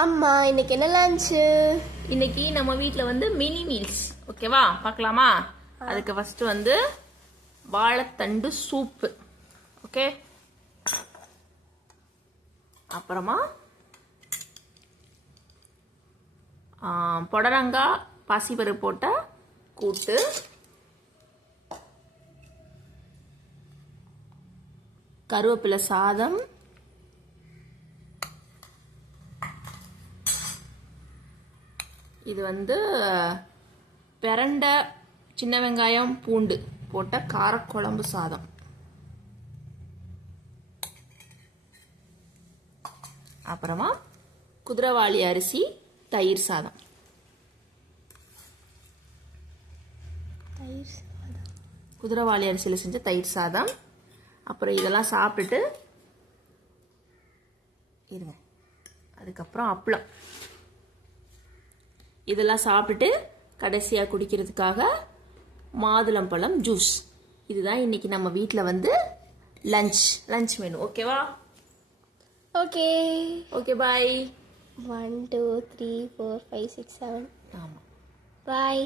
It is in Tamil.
அம்மா இன்னைக்கு என்ன லஞ்சு? இன்னைக்கு நம்ம வீட்டில் வந்து மினி மீல்ஸ். ஓகேவா, பார்க்கலாமா? அதுக்கு ஃபர்ஸ்ட் வந்து வாழைத்தண்டு சூப்பு. ஓகே, அப்புறமா புடலங்காய் பாசிப்பருப்பு போட்ட கூட்டு, கருவேப்பிலை சாதம், இது வந்து பிரண்டை சின்ன வெங்காயம் பூண்டு போட்ட காரக்குழம்பு சாதம், அப்புறமா குதிரைவாளி அரிசி தயிர் சாதம். குதிரைவாளி அரிசியில் செஞ்ச தயிர் சாதம். அப்புறம் இதெல்லாம் சாப்பிட்டுட்டு இருங்க, அதுக்கப்புறம் அப்பளம். இதெல்லாம் சாப்பிட்டுட்டு கடைசியாக குடிக்கிறதுக்காக மாதுளம்பழம் ஜூஸ். இதுதான் இன்னைக்கு நம்ம வீட்டில் வந்து லஞ்ச் மெனு. ஓகேவா? ஓகே ஓகே, பாய். 1 2 3 4 5 6 7. ஆமாம், பாய்.